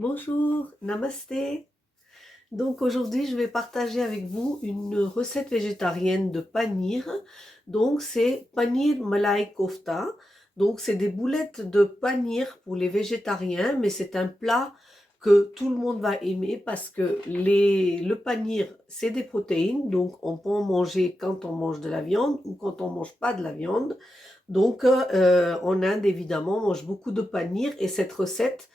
Bonjour, namasté. Donc aujourd'hui, je vais partager avec vous une recette végétarienne de panir. Donc c'est panir malai kofta. Donc c'est des boulettes de panir pour les végétariens, mais c'est un plat que tout le monde va aimer parce que le panir, c'est des protéines. Donc on peut en manger quand on mange de la viande ou quand on mange pas de la viande. Donc en Inde, évidemment, on mange beaucoup de panir et cette recette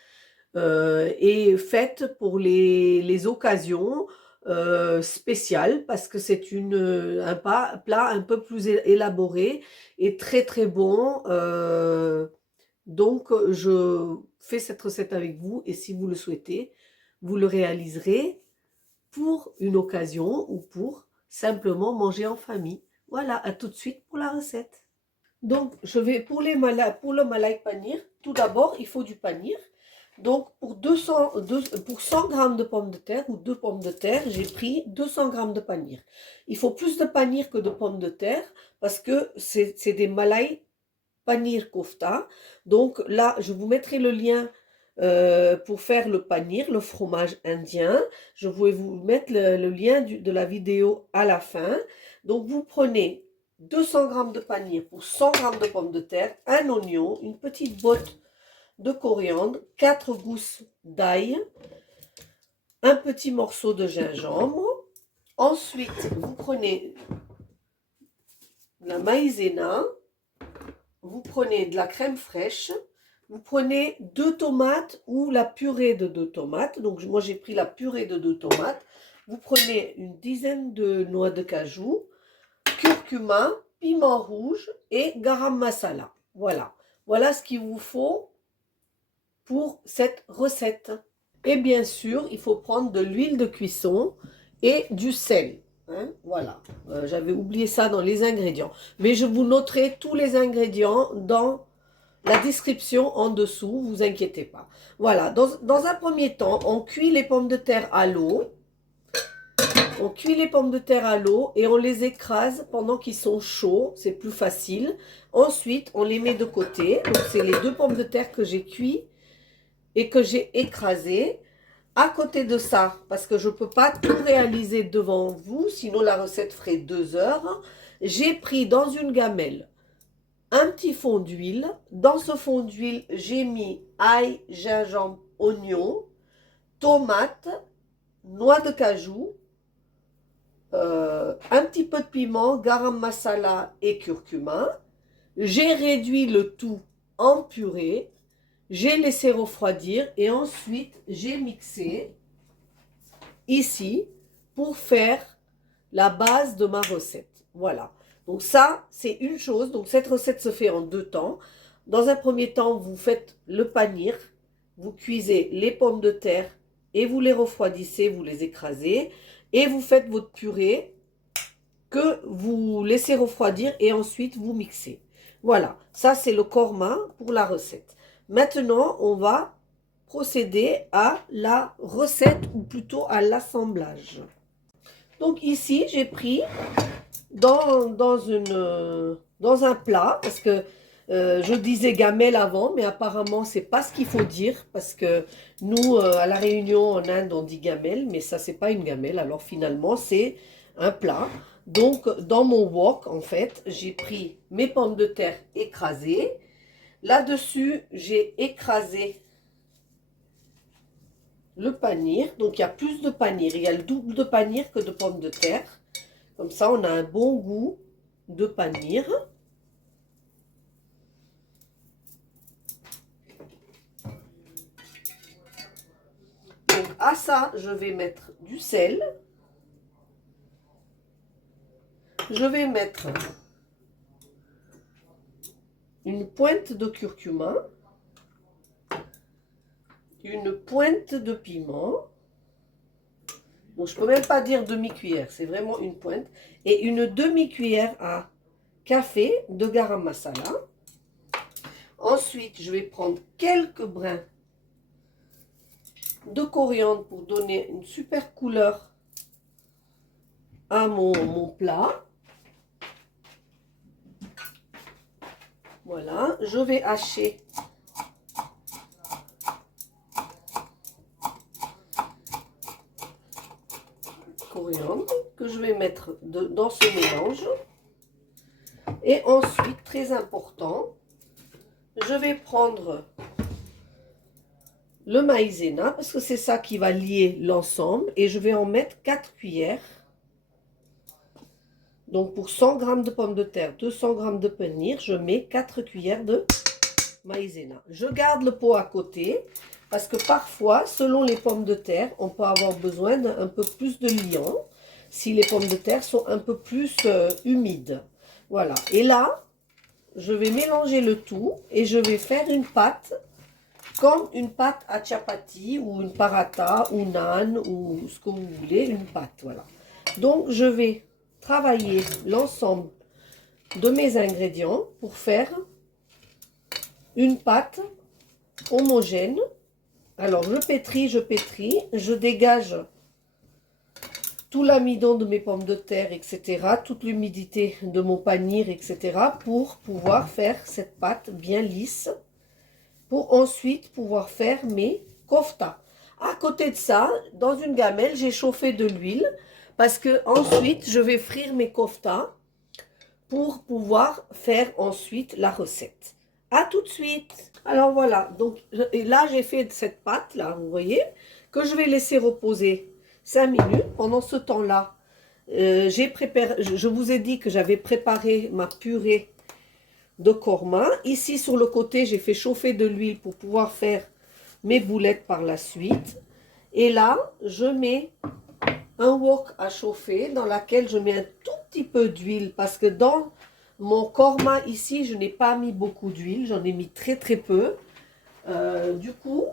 est faite pour les occasions spéciales parce que c'est un plat un peu plus élaboré et très très bon. Donc je fais cette recette avec vous et si vous le souhaitez, vous le réaliserez pour une occasion ou pour simplement manger en famille. Voilà, à tout de suite pour la recette. Donc, je vais pour le malai panir. Tout d'abord, il faut du panir. Donc, pour 100 grammes de pommes de terre ou deux pommes de terre, j'ai pris 200 grammes de panir. Il faut plus de panir que de pommes de terre parce que c'est des malai panir kofta. Donc là, je vous mettrai le lien pour faire le panir, le fromage indien. Je vais vous mettre le lien de la vidéo à la fin. Donc, vous prenez 200 grammes de panir pour 100 grammes de pommes de terre, un oignon, une petite botte de coriandre, 4 gousses d'ail, un petit morceau de gingembre. Ensuite, vous prenez la maïzena, vous prenez de la crème fraîche, vous prenez 2 tomates ou la purée de 2 tomates. Donc moi j'ai pris la purée de 2 tomates. Vous prenez une dizaine de noix de cajou, curcuma, piment rouge et garam masala. Voilà. Voilà ce qu'il vous faut pour cette recette. Et bien sûr, il faut prendre de l'huile de cuisson et du sel. Hein, voilà, j'avais oublié ça dans les ingrédients. Mais je vous noterai tous les ingrédients dans la description en dessous, vous inquiétez pas. Voilà, dans un premier temps, on cuit les pommes de terre à l'eau. On cuit les pommes de terre à l'eau et on les écrase pendant qu'ils sont chauds, c'est plus facile. Ensuite, on les met de côté. Donc, c'est les 2 pommes de terre que j'ai cuit et que j'ai écrasées. À côté de ça, parce que je ne peux pas tout réaliser devant vous, sinon la recette ferait 2 heures, j'ai pris dans une gamelle un petit fond d'huile. Dans ce fond d'huile, j'ai mis ail, gingembre, oignon, tomate, noix de cajou, un petit peu de piment, garam masala et curcuma. J'ai réduit le tout en purée. J'ai laissé refroidir et ensuite j'ai mixé ici pour faire la base de ma recette. Voilà. Donc ça, c'est une chose. Donc cette recette se fait en 2 temps. Dans un premier temps, vous faites le panir. Vous cuisez les pommes de terre et vous les refroidissez, vous les écrasez. Et vous faites votre purée que vous laissez refroidir et ensuite vous mixez. Voilà, ça c'est le korma pour la recette. Maintenant, on va procéder à la recette ou plutôt à l'assemblage. Donc ici, j'ai pris dans un plat, parce que je disais gamelle avant, mais apparemment, c'est pas ce qu'il faut dire, parce que nous, à La Réunion, en Inde, on dit gamelle, mais ça, c'est pas une gamelle. Alors finalement, c'est un plat. Donc, dans mon wok, en fait, j'ai pris mes pommes de terre écrasées. Là-dessus, j'ai écrasé le panir. Donc, il y a plus de panir. Il y a le double de panir que de pommes de terre. Comme ça, on a un bon goût de panir. Donc, à ça, je vais mettre du sel. Je vais mettre une pointe de curcuma, une pointe de piment. Donc, je ne peux même pas dire demi-cuillère, c'est vraiment une pointe. Et une demi-cuillère à café de garam masala. Ensuite, je vais prendre quelques brins de coriandre pour donner une super couleur à mon plat. Voilà, je vais hacher coriandre que je vais mettre dans ce mélange. Et ensuite, très important, je vais prendre le maïzena parce que c'est ça qui va lier l'ensemble et je vais en mettre 4 cuillères. Donc pour 100 g de pommes de terre, 200 g de paneer, je mets 4 cuillères de maïzena. Je garde le pot à côté parce que parfois, selon les pommes de terre, on peut avoir besoin d'un peu plus de liant si les pommes de terre sont un peu plus humides. Voilà. Et là, je vais mélanger le tout et je vais faire une pâte comme une pâte à chapati ou une paratha ou naan ou ce que vous voulez, une pâte. Voilà. Donc, je vais travailler l'ensemble de mes ingrédients pour faire une pâte homogène. Alors, je pétris, je dégage tout l'amidon de mes pommes de terre, etc., toute l'humidité de mon panir, etc., pour pouvoir faire cette pâte bien lisse, pour ensuite pouvoir faire mes koftas. À côté de ça, dans une gamelle, j'ai chauffé de l'huile, parce que ensuite, je vais frire mes koftas pour pouvoir faire ensuite la recette. À tout de suite. Alors voilà, donc et là j'ai fait cette pâte là, vous voyez, que je vais laisser reposer 5 minutes. Pendant ce temps-là, j'ai préparé, je vous ai dit que j'avais préparé ma purée de korma. Ici sur le côté, j'ai fait chauffer de l'huile pour pouvoir faire mes boulettes par la suite. Et là, je mets un wok à chauffer dans lequel je mets un tout petit peu d'huile parce que dans mon korma ici, je n'ai pas mis beaucoup d'huile, j'en ai mis très très peu. Du coup,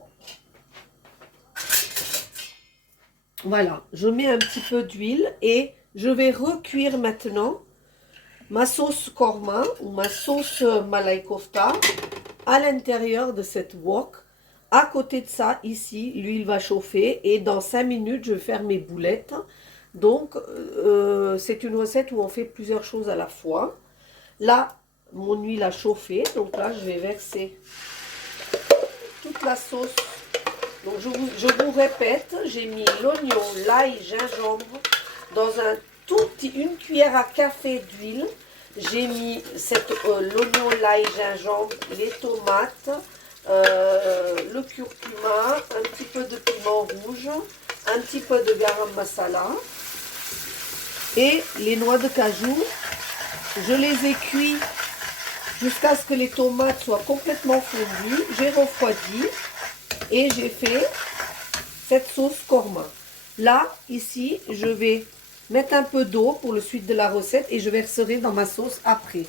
voilà, je mets un petit peu d'huile et je vais recuire maintenant ma sauce korma ou ma sauce malai kofta à l'intérieur de cette wok. À côté de ça, ici, l'huile va chauffer et dans 5 minutes, je vais faire mes boulettes. Donc, c'est une recette où on fait plusieurs choses à la fois. Là, mon huile a chauffé, donc là, je vais verser toute la sauce. Donc, je vous répète, j'ai mis l'oignon, l'ail, gingembre dans une cuillère à café d'huile. J'ai mis l'oignon, l'ail, gingembre, les tomates, le curcuma, un petit peu de piment rouge, un petit peu de garam masala et les noix de cajou. Je les ai cuits jusqu'à ce que les tomates soient complètement fondues. J'ai refroidi et j'ai fait cette sauce korma. Là, ici, je vais mettre un peu d'eau pour le suite de la recette et je verserai dans ma sauce après.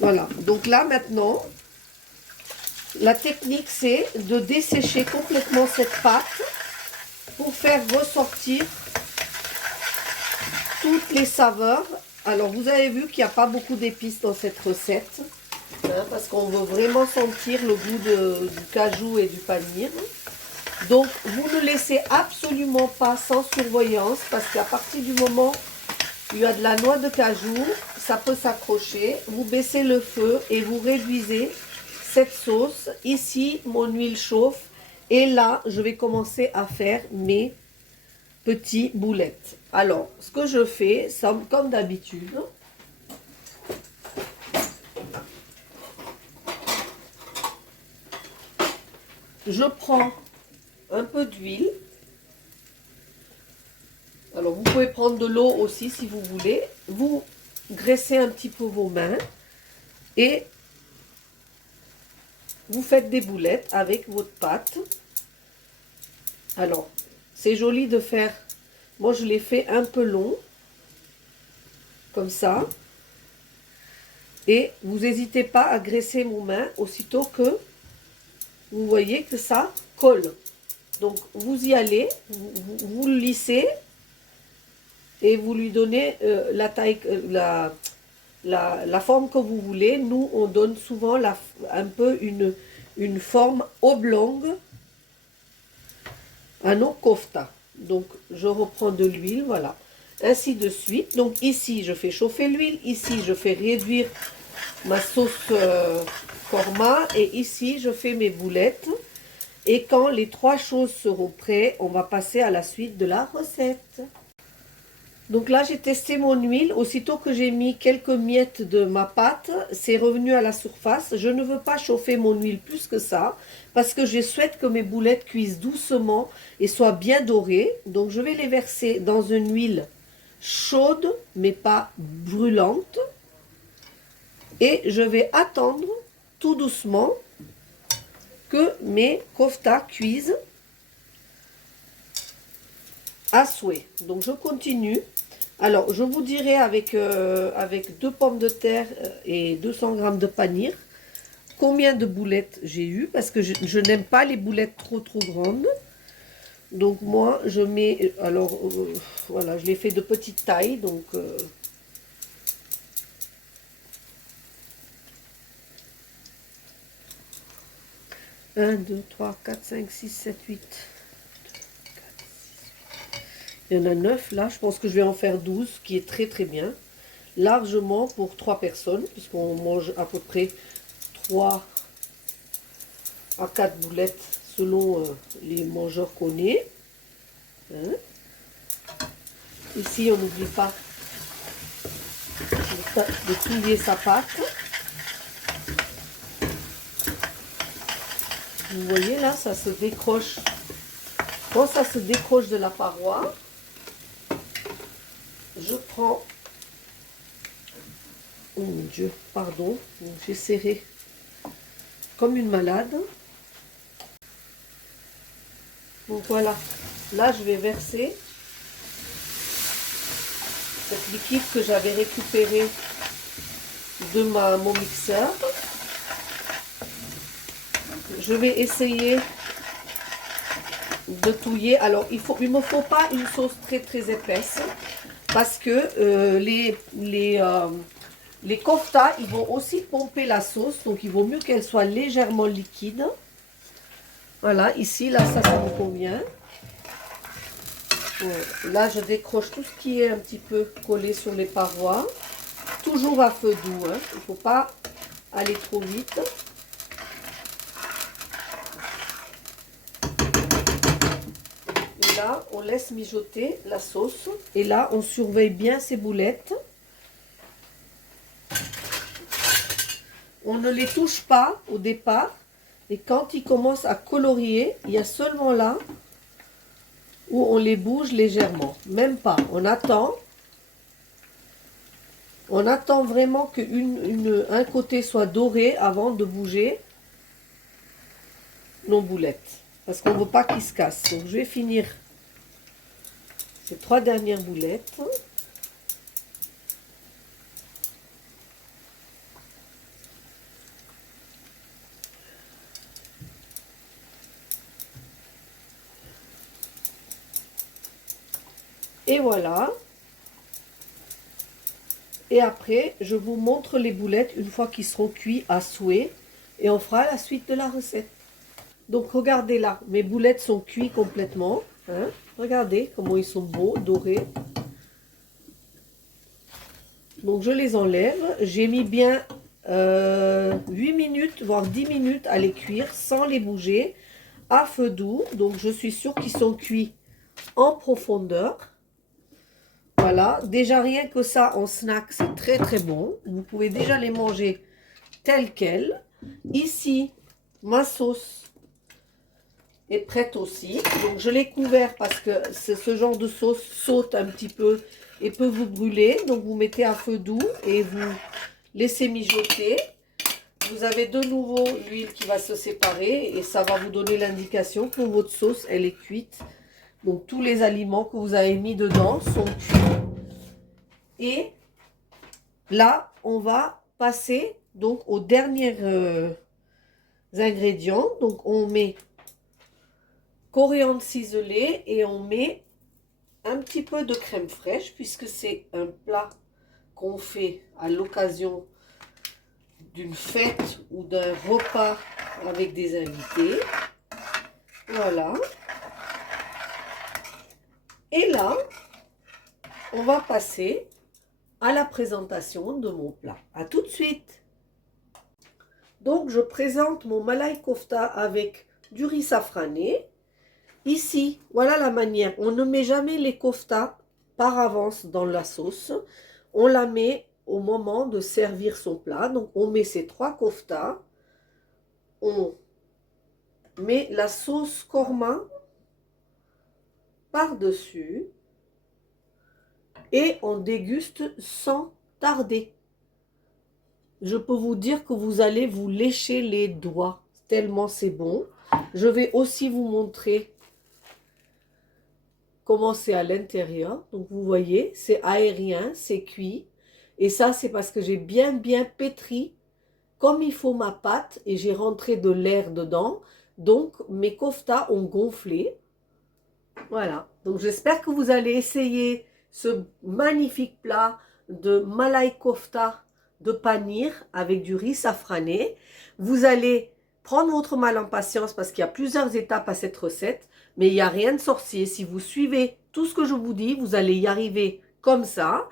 Voilà, donc là maintenant, la technique c'est de dessécher complètement cette pâte pour faire ressortir toutes les saveurs. Alors vous avez vu qu'il n'y a pas beaucoup d'épices dans cette recette, hein, parce qu'on veut vraiment sentir le goût du cajou et du panir. Donc vous ne laissez absolument pas sans surveillance, parce qu'à partir du moment où il y a de la noix de cajou, ça peut s'accrocher. Vous baissez le feu et vous réduisez cette sauce. Ici, mon huile chauffe. Et là, je vais commencer à faire mes petites boulettes. Alors, ce que je fais, comme d'habitude, je prends un peu d'huile. Alors, vous pouvez prendre de l'eau aussi si vous voulez. Vous graissez un petit peu vos mains et vous faites des boulettes avec votre pâte. Alors, c'est joli de faire... Moi, je l'ai fait un peu long, comme ça. Et vous n'hésitez pas à graisser vos mains aussitôt que vous voyez que ça colle. Donc, vous y allez, vous le lissez et vous lui donnez la taille, la forme que vous voulez. Nous, on donne souvent un peu une forme oblongue à nos koftas. Donc, je reprends de l'huile, voilà. Ainsi de suite. Donc, ici, je fais chauffer l'huile. Ici, je fais réduire ma sauce korma. Et ici, je fais mes boulettes. Et quand les 3 choses seront prêtes, on va passer à la suite de la recette. Donc là, j'ai testé mon huile. Aussitôt que j'ai mis quelques miettes de ma pâte, c'est revenu à la surface. Je ne veux pas chauffer mon huile plus que ça parce que je souhaite que mes boulettes cuisent doucement et soient bien dorées. Donc je vais les verser dans une huile chaude mais pas brûlante. Et je vais attendre tout doucement que mes koftas cuisent à souhait. Donc je continue. Alors je vous dirai avec 2 pommes de terre et 200 g de panir combien de boulettes j'ai eu parce que je n'aime pas les boulettes trop grandes. Donc moi je mets, alors voilà, je les fais de petite taille, donc 1, 2, 3, 4, 5, 6, 7, 8. Il y en a 9 là, je pense que je vais en faire 12, ce qui est très bien. Largement pour 3 personnes, puisqu'on mange à peu près 3 à 4 boulettes selon les mangeurs qu'on est. Hein? Ici, on n'oublie pas de touiller sa pâte. Vous voyez là, ça se décroche. Quand ça se décroche de la paroi, je prends... Oh mon Dieu, pardon, j'ai serré comme une malade. Donc voilà, là je vais verser cette liquide que j'avais récupéré de mon mixeur. Je vais essayer de touiller. Alors il me faut pas une sauce très épaisse parce que les koftas, ils vont aussi pomper la sauce, donc il vaut mieux qu'elle soit légèrement liquide. Voilà, ici, là, ça me convient. Là, je décroche tout ce qui est un petit peu collé sur les parois. Toujours à feu doux, hein. Il ne faut pas aller trop vite. Et là, on laisse mijoter la sauce. Et là, on surveille bien ces boulettes. On ne les touche pas au départ. Et quand ils commencent à colorier, il y a seulement là où on les bouge légèrement. Même pas. On attend vraiment que un côté soit doré avant de bouger nos boulettes. Parce qu'on ne veut pas qu'ils se cassent. Donc je vais finir ces 3 dernières boulettes. Et voilà. Et après, je vous montre les boulettes une fois qu'ils seront cuits à souhait. Et on fera la suite de la recette. Donc regardez là, mes boulettes sont cuites complètement. Hein. Regardez comment ils sont beaux, dorés. Donc je les enlève. J'ai mis bien 8 minutes, voire 10 minutes à les cuire sans les bouger à feu doux. Donc je suis sûre qu'ils sont cuits en profondeur. Voilà, déjà rien que ça en snack, c'est très bon. Vous pouvez déjà les manger telles quelles. Ici, ma sauce est prête aussi. Donc je l'ai couvert parce que ce genre de sauce saute un petit peu et peut vous brûler. Donc vous mettez à feu doux et vous laissez mijoter. Vous avez de nouveau l'huile qui va se séparer et ça va vous donner l'indication que votre sauce elle est cuite. Donc tous les aliments que vous avez mis dedans sont cuits. Et là, on va passer donc aux derniers ingrédients. Donc on met coriandre ciselé et on met un petit peu de crème fraîche puisque c'est un plat qu'on fait à l'occasion d'une fête ou d'un repas avec des invités. Voilà. Et là, on va passer à la présentation de mon plat. À tout de suite. Donc, je présente mon malai kofta avec du riz safrané. Ici, voilà la manière. On ne met jamais les koftas par avance dans la sauce. On la met au moment de servir son plat. Donc, on met ces 3 koftas. On met la sauce korma par-dessus. Et on déguste sans tarder. Je peux vous dire que vous allez vous lécher les doigts, tellement c'est bon. Je vais aussi vous montrer comment c'est à l'intérieur. Donc vous voyez, c'est aérien, c'est cuit. Et ça, c'est parce que j'ai bien pétri comme il faut ma pâte et j'ai rentré de l'air dedans. Donc mes koftas ont gonflé. Voilà. Donc j'espère que vous allez essayer ce magnifique plat de malai kofta de panir avec du riz safrané. Vous allez prendre votre mal en patience parce qu'il y a plusieurs étapes à cette recette, mais il n'y a rien de sorcier. Si vous suivez tout ce que je vous dis, vous allez y arriver comme ça.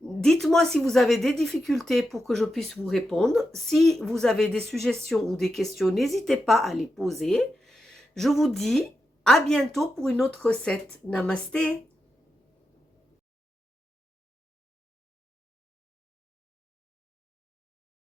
Dites-moi si vous avez des difficultés pour que je puisse vous répondre. Si vous avez des suggestions ou des questions, n'hésitez pas à les poser. Je vous dis à bientôt pour une autre recette. Namasté!